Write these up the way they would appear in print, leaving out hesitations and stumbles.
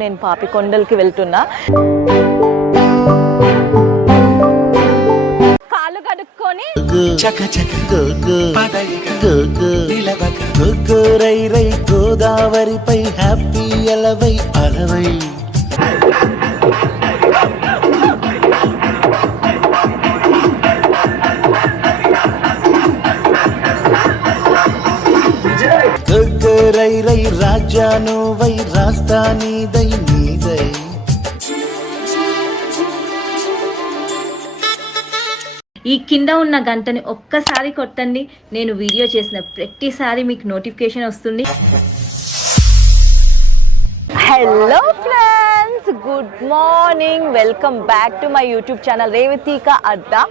నేను పాపికొండలకి వెళ్తున్నా. కాళ్ళు కడుక్కొని గోదావరిపై హ్యాపీ అలవై అలవై రై రై రాజాను వై రాజధానిదై నీదై. ఈ కింద ఉన్న గంటని ఒక్కసారి కొట్టండి. నేను వీడియో చేసిన ప్రతిసారి మీకు నోటిఫికేషన్ వస్తుంది. Hello friends, good morning. Welcome back to my YouTube channel Revathika Adda.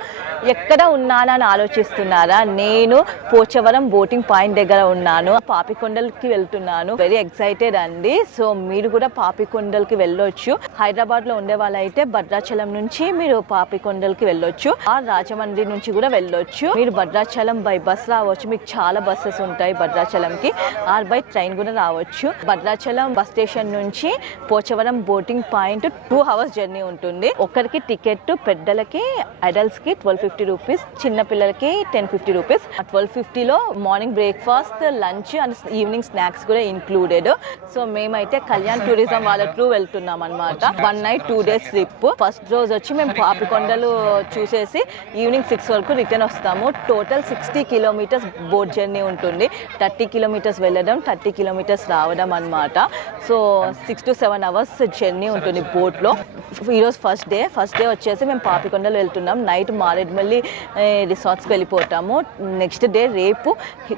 ఎక్కడ ఉన్నానని ఆలోచిస్తున్నారా? నేను పోచవరం బోటింగ్ పాయింట్ దగ్గర ఉన్నాను. పాపికొండలకి వెళ్తున్నాను. వెరీ ఎక్సైటెడ్ అండి. సో మీరు కూడా పాపికొండలకి వెళ్ళొచ్చు. హైదరాబాద్ లో ఉండే వాళ్ళైతే భద్రాచలం నుంచి మీరు పాపికొండలకి వెళ్ళొచ్చు. రాజమండ్రి నుంచి కూడా వెళ్ళొచ్చు. మీరు భద్రాచలం బై బస్ రావచ్చు. మీకు చాలా బస్సెస్ ఉంటాయి భద్రాచలంకి. ఆర్ బై ట్రైన్ కూడా రావచ్చు. భద్రాచలం బస్ స్టేషన్ నుంచి Pochavaram boating point 2 hours journey ఉంటుంది. ఒకరికి టికెట్ పెద్దలకి అడల్ట్స్ కి 1250 రూపీస్, చిన్న పిల్లలకి 1050 రూపీస్. 1250 లో morning breakfast, lunch and evening snacks కూడా ఇంక్లూడెడ్. సో మేమైతే కళ్యాణ్ టూరిజం వాళ్ళ త్రూ వెళ్తున్నాం అనమాట. 1 night 2 days ట్రిప్. ఫస్ట్ రోజు వచ్చి మేము పాపికొండలు చూసేసి ఈవినింగ్ 6 వరకు రిటర్న్ వస్తాము. టోటల్ 60 kilometers బోట్ జర్నీ ఉంటుంది. 30 kilometers వెళ్ళడం, 30 kilometers రావడం అనమాట. సో 6 to 7 hours జర్నీ ఉంటుంది బోట్ లో. ఈరోజు ఫస్ట్ డే వచ్చేసి మేము పాపికొండలు వెళ్తున్నాం. నైట్ మారేడుమల్లి రిసార్ట్స్కి వెళ్ళిపోతాము. నెక్స్ట్ డే రేపు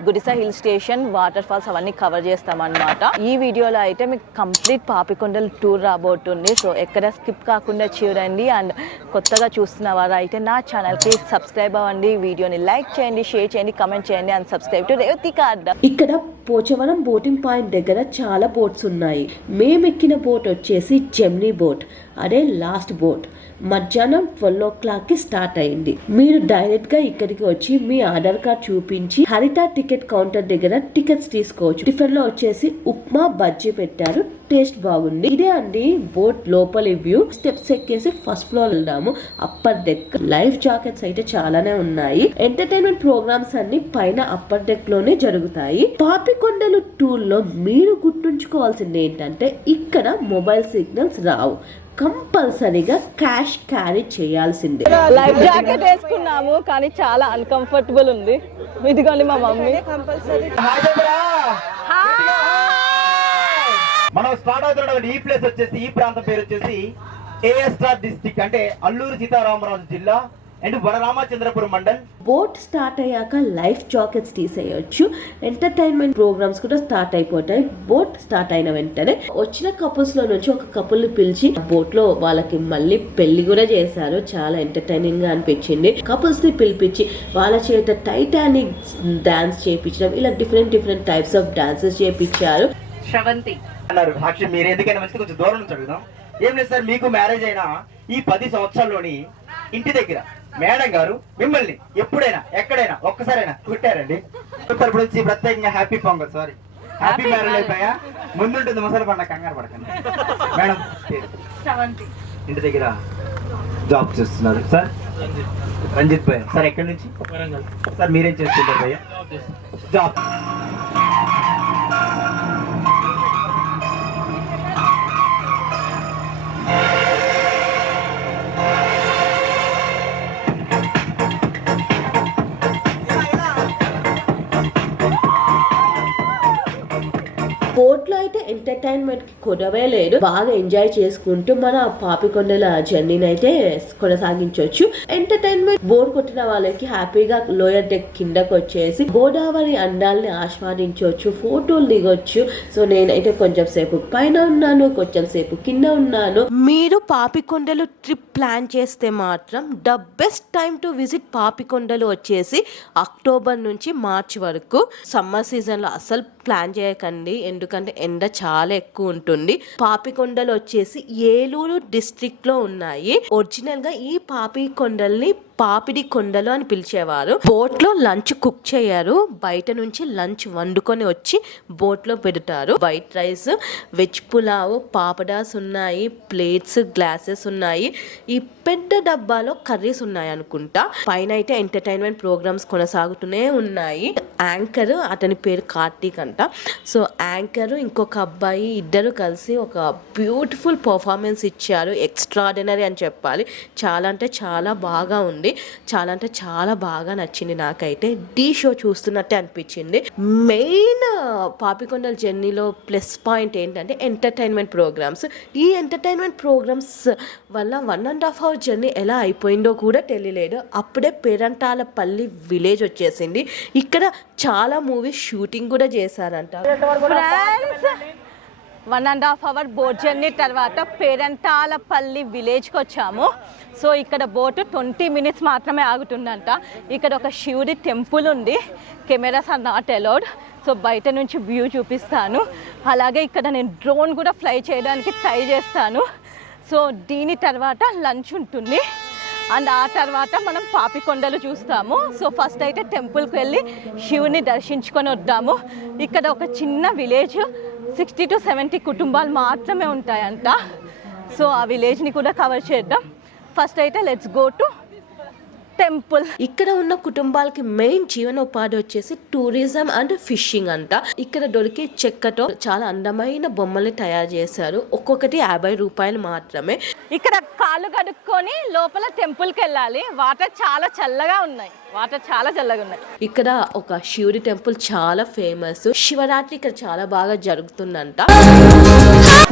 Gudisa hill station, water falls అవన్నీ కవర్ చేస్తాం అనమాట. ఈ వీడియోలో అయితే మీకు కంప్లీట్ పాపికొండలు టూర్ రాబోతుంది. సో ఎక్కడ స్కిప్ కాకుండా చూడండి. అండ్ కొత్తగా చూస్తున్న వారు అయితే నా ఛానల్కి సబ్స్క్రైబ్ అవ్వండి. వీడియోని లైక్ చేయండి, షేర్ చేయండి, కమెంట్ చేయండి అండ్ సబ్స్క్రైబ్ టు రేవతిక అడ్డా. ఇక్కడ పోచవరం బోటింగ్ పాయింట్ దగ్గర చాలా బోట్స్ ఉన్నాయి. మేము ఎక్కిన బోట్ వచ్చేసి జెమ్నీ బోట్. అదే లాస్ట్ బోట్. మధ్యాహ్నం 12 o'clock స్టార్ట్ అయింది. మీరు డైరెక్ట్ గా ఇక్కడికి వచ్చి మీ ఆధార్ కార్డ్ చూపించి హరిత టికెట్ కౌంటర్ దగ్గర టికెట్స్ తీసుకోవచ్చు. టిఫిన్ లో వచ్చేసి ఉప్మా, బజ్జీ పెట్టారు. టేస్ట్ బాగుంది. ఇదే అండి బోట్ లోపలి వ్యూ. స్టెప్స్ ఎక్కేసి ఫస్ట్ ఫ్లోర్ వెళ్దాము. Upper deck. లైఫ్ జాకెట్స్ అయితే చాలానే ఉన్నాయి. ఎంటర్టైన్మెంట్ ప్రోగ్రామ్స్ అన్ని పైన అప్పర్ డెక్ లోనే జరుగుతాయి. పాపికొండలు టూర్ లో మీరు గుర్తుంచుకోవాల్సింది ఏంటంటే ఇక్కడ మొబైల్ సిగ్నల్స్ రావు. కంపల్సరీగా క్యాష్ క్యారీ చేయాల్సిందే. లైఫ్ జాకెట్ వేసుకున్నాము కానీ చాలా అన్కంఫర్టబుల్ ఉంది. ఇదిగోండి మా మమ్మీ. మనం స్టార్ట్ అవుతున్న ఈ ప్లేస్ వచ్చేసి, ఈ ప్రాంతం పేరు వచ్చేసి ఏఎస్ఆర్ డిస్ట్రిక్ట్, అంటే అల్లూరు సీతారామరాజు జిల్లా అండ్ వనరామచంద్రపురం మండల్. బోట్ స్టార్ట్ అయ్యాక లైఫ్ జాకెట్స్ తీసేయచ్చు. ఎంటర్టైన్మెంట్ ప్రోగ్రామ్స్ కూడా స్టార్ట్ అయిపోతాయి. బోట్ స్టార్ట్ అయిన వెంటనే వచ్చిన కపుల్స్ లో నుంచి ఒక కపుల్ ని పిలిచి బోట్ లో వాళ్ళకి మళ్ళీ పెళ్లి కూడా చేశారు. చాలా ఎంటర్టైనింగ్ గా అనిపించింది. కపుల్స్ ని పిలిపించి వాళ్ళ చేత టైటానిక్ డాన్స్ చేయించడం, ఇలా డిఫరెంట్ టైప్స్ ఆఫ్ డాన్సెస్ చేయించారు. శ్రవంతి అన్నారు. సాక్షి మీరు ఎందుకైనా మంచి కొంచెం దూరం నుంచి అడుగుదాం. ఏం లేదు సార్, మీకు మ్యారేజ్ అయినా ఈ 10 సంవత్సరాల్లోని ఇంటి దగ్గర మేడం గారు మిమ్మల్ని ఎప్పుడైనా ఎక్కడైనా ఒక్కసారైనా కుట్టారండి? తరపు నుంచి ప్రత్యేకంగా happy pongal. Sorry, happy marriage అయిపోయా. ముందుంటుంది మసాలా పండుగ, కంగారు పడకండి. మేడం ఇంటి దగ్గర జాబ్ చేస్తున్నారు సార్? రంజిత్ భయ్య. సార్ ఎక్కడి నుంచి? సార్ మీరేం చేస్తుంటారు భయ్య? జాబ్. బోట్ లో అయితే ఎంటర్టైన్మెంట్ కి కొదవే లేదు. బాగా ఎంజాయ్ చేసుకుంటూ మన పాపికొండల జర్నీని అయితే కొనసాగించవచ్చు. ఎంటర్టైన్మెంట్ బోర్ కొట్టిన వాళ్ళకి హ్యాపీగా లోయర్ డెక్ కిందకు వచ్చేసి గోదావరి అందాలని ఆస్వాదించవచ్చు, ఫోటోలు దిగొచ్చు. సో నేనైతే కొంచెం సేపు పైన ఉన్నాను, కొంచెం సేపు కింద ఉన్నాను. మీరు పాపికొండలు ట్రిప్ ప్లాన్ చేస్తే మాత్రం the best time to visit Papikondalu వచ్చేసి అక్టోబర్ నుంచి మార్చ్ వరకు. సమ్మర్ సీజన్ లో అసలు ప్లాన్ చేయకండి, ఎందుకంటే ఎండ చాలా ఎక్కువ ఉంటుంది. పాపికొండలు వచ్చేసి ఏలూరు డిస్ట్రిక్ట్ లో ఉన్నాయి. ఒరిజినల్ గా ఈ పాపికొండల్ని పాపిడి కొండలు అని పిలిచేవారు. బోట్ లో లంచ్ కుక్ చేయరు, బయట నుంచి లంచ్ వండుకొని వచ్చి బోట్ లో పెడతారు. వైట్ రైస్, వెజ్ పులావ్, పాపడాస్ ఉన్నాయి, ప్లేట్స్, గ్లాసెస్ ఉన్నాయి. ఈ పెద్ద డబ్బాలో కర్రీస్ ఉన్నాయి అనుకుంటా. పైన అయితే ఎంటర్టైన్మెంట్ ప్రోగ్రామ్స్ కొనసాగుతూనే ఉన్నాయి. యాంకర్, అతని పేరు కార్తీక్ అంట. సో యాంకర్ ఇంకొక అబ్బాయి ఇద్దరు కలిసి ఒక బ్యూటిఫుల్ పర్ఫార్మెన్స్ ఇచ్చారు. ఎక్స్ట్రాడినరీ అని చెప్పాలి. చాలా అంటే చాలా బాగా ఉంది. చాలా అంటే చాలా బాగా నచ్చింది నాకైతే. ఢీ షో చూస్తున్నట్టే అనిపించింది. మెయిన్ పాపికొండల జర్నీలో ప్లస్ పాయింట్ ఏంటంటే ఎంటర్టైన్మెంట్ ప్రోగ్రామ్స్. ఈ ఎంటర్టైన్మెంట్ ప్రోగ్రామ్స్ వల్ల 1.5 hour జర్నీ ఎలా అయిపోయిందో కూడా తెలియలేదు. అప్పుడే పేరంటాలపల్లి విలేజ్ వచ్చేసింది. ఇక్కడ చాలా మూవీస్ షూటింగ్ కూడా చేశారంట. 1.5 hour బోట్ జర్నీ తర్వాత పేరంటాలపల్లి విలేజ్కి వచ్చాము. సో ఇక్కడ బోటు 20 minutes మాత్రమే ఆగుతుందంట. ఇక్కడ ఒక శివుడి టెంపుల్ ఉంది. Cameras are not allowed. So బయట నుంచి వ్యూ చూపిస్తాను. అలాగే ఇక్కడ నేను డ్రోన్ కూడా ఫ్లై చేయడానికి ట్రై చేస్తాను. సో దీని తర్వాత లంచ్ ఉంటుంది అండ్ ఆ తర్వాత మనం పాపికొండలు చూస్తాము. సో ఫస్ట్ అయితే టెంపుల్కి వెళ్ళి శివుని దర్శించుకొని వద్దాము. ఇక్కడ ఒక చిన్న విలేజ్, 60 to 70 కుటుంబాలు మాత్రమే ఉంటాయంట. సో ఆ విలేజ్ని కూడా కవర్ చేద్దాం. ఫస్ట్ అయితే లెట్స్ గో టు టెంపుల్. ఇక్కడ ఉన్న కుటుంబాలకి మెయిన్ జీవనోపాధి వచ్చేసి టూరిజం అండ్ ఫిషింగ్ అంట. ఇక్కడ దొరికే చెక్కతో చాలా అందమైన బొమ్మల్ని తయారు చేశారు. ఒక్కొక్కటి 50 రూపాయలు మాత్రమే. ఇక్కడ కాళ్ళు కడుక్కొని లోపల టెంపుల్కి వెళ్ళాలి. వాటర్ చాలా చల్లగా ఉన్నాయి. ఇక్కడ ఒక శివుడి టెంపుల్ చాలా ఫేమస్. శివరాత్రి ఇక్కడ చాలా బాగా జరుగుతుందంట.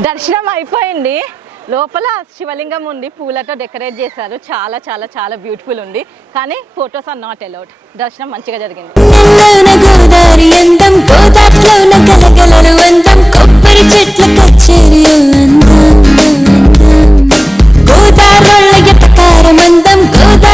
దర్శనం అయిపోయింది. లోపల శివలింగం ఉంది, పూలతో డెకరేట్ చేశారు. చాలా చాలా చాలా బ్యూటిఫుల్ ఉంది. కానీ ఫొటోస్ ఆర్ నాట్ అలౌడ్. దర్శనం మంచిగా జరిగింది.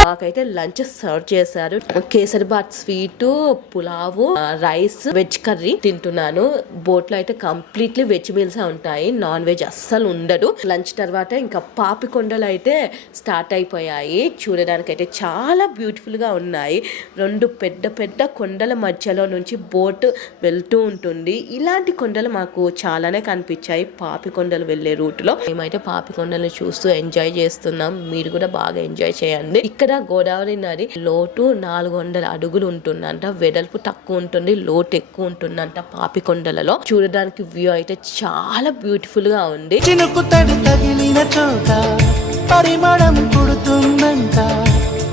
మాకైతే లంచ్ సర్వ్ చేశారు. కేసరిబాత్ స్వీట్, పులావు, రైస్, వెజ్ కర్రీ తింటున్నాను. బోట్ లో అయితే కంప్లీట్లీ వెజ్ మీల్స్ ఉంటాయి, నాన్ వెజ్ అస్సలు ఉండదు. లంచ్ తర్వాత ఇంకా పాపికొండలు అయితే స్టార్ట్ అయిపోయాయి. చూడడానికి అయితే చాలా బ్యూటిఫుల్ గా ఉన్నాయి. 2 పెద్ద పెద్ద కొండల మధ్యలో నుంచి బోట్ వెళ్తూ ఉంటుంది. ఇలాంటి కొండలు మాకు చాలానే కనిపించాయి పాపికొండలు వెళ్లే రూట్ లో. మేమైతే పాపికొండలు చూస్తూ ఎంజాయ్ చేస్తున్నాం. మీరు కూడా బాగా ఎంజాయ్ చేయండి. ఇక్కడ గోదావరి నది లోటు 400 అడుగులు ఉంటుందంట. వెడల్పు తక్కువ ఉంటుంది, లోటు ఎక్కువ ఉంటుందంట పాపికొండలలో. చూడడానికి వ్యూ అయితే చాలా బ్యూటిఫుల్ గా ఉంది. చినుకు తడి తగిలిన చోట పరిమళం పుడుతుందంట.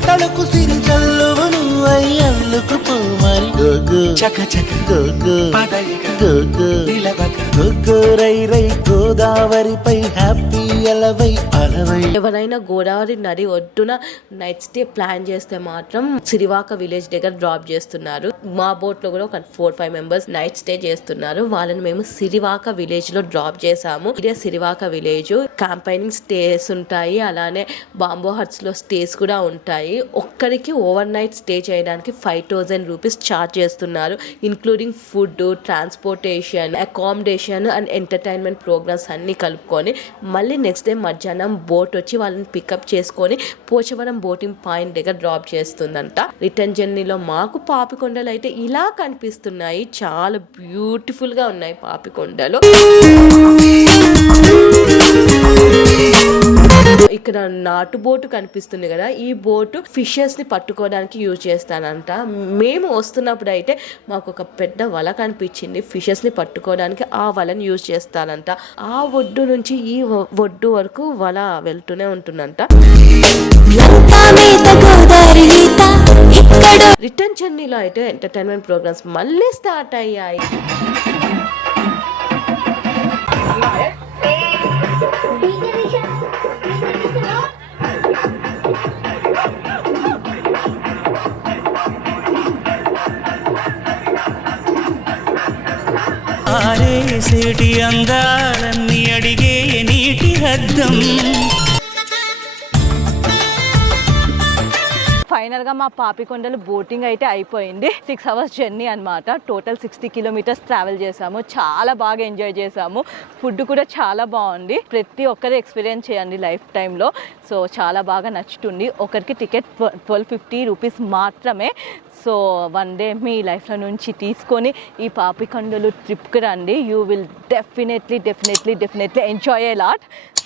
తడుకు సిరి జల్లువను అయ్యల్లుకు పోమరి గోగు చక చక గోగు గోగు గోగు రై రై గోదావరిపై హ్యాపీ అలవై అలవై. ఎవరైనా గోదావరి నది ఒడ్డున నైట్ స్టే ప్లాన్ చేస్తే మాత్రం సిరివాక విలేజ్ దగ్గర డ్రాప్ చేస్తున్నారు. మా బోట్ లో కూడా ఒక 4-5 members నైట్ స్టే చేస్తున్నారు. వాళ్ళని మేము సిరివాక విలేజ్ లో డ్రాప్ చేసాము. ఇదే సిరివాక విలేజ్. క్యాంపైనింగ్ స్టేస్ ఉంటాయి, అలానే బాంబో హట్స్ లో స్టేస్ కూడా ఉంటాయి. ఒక్కరికి ఓవర్ నైట్ స్టే చేయడానికి 5,000 రూపీస్ ఛార్జ్ చేస్తున్నారు. Including food, transportation, accommodation and entertainment programs అన్ని కలుపుకొని మళ్ళీ నెక్స్ట్ డే మధ్యాహ్నం బోట్ వచ్చి వాళ్ళని పికప్ చేసుకొని పోచవరం బోటింగ్ పాయింట్ దగ్గర డ్రాప్ చేస్తుందంట. రిటర్న్ జర్నీలో మాకు పాపికొండలు అయితే ఇలా కనిపిస్తున్నాయి. చాలా బ్యూటిఫుల్ గా ఉన్నాయి పాపికొండలు. ఇక్కడ నాటు బోటు కనిపిస్తుంది కదా, ఈ బోటు ఫిషెస్ ని పట్టుకోవడానికి యూజ్ చేస్తానంట. మేము వస్తున్నప్పుడు అయితే మాకు ఒక పెద్ద వల కనిపించింది. ఫిషెస్ ని పట్టుకోవడానికి ఆ వలని యూజ్ చేస్తానంట. ఆ ఒడ్డు నుంచి ఈ ఒడ్డు వరకు వల వెళ్తూనే ఉంటుందంట. రిటర్న్ జర్నీలో అయితే ఎంటర్టైన్మెంట్ ప్రోగ్రామ్స్ మళ్ళీ స్టార్ట్ అయ్యాయి. ఆరేసేటి అందాలన్నీ అడిగే నీటి హద్దం. ఫైనల్గా మా పాపికొండలు బోటింగ్ అయితే అయిపోయింది. 6 hours జర్నీ అనమాట. టోటల్ 60 kilometers ట్రావెల్ చేసాము. చాలా బాగా ఎంజాయ్ చేసాము. ఫుడ్ కూడా చాలా బాగుంది. ప్రతి ఒక్కరు ఎక్స్పీరియన్స్ చేయండి లైఫ్ టైంలో. సో చాలా బాగా నచ్చుతుంది. ఒకరికి టికెట్ 1250 rupees మాత్రమే. సో 1 day మీ లైఫ్లో నుంచి తీసుకొని ఈ పాపికొండలు ట్రిప్కి రండి. You will definitely enjoy a lot.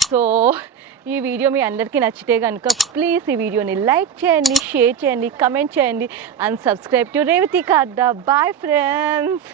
So ఈ వీడియో మీ అందరికీ నచ్చితే కనుక ప్లీజ్ ఈ వీడియోని లైక్ చేయండి, షేర్ చేయండి, కమెంట్ చేయండి and subscribe to Revathika Adda. Bye friends.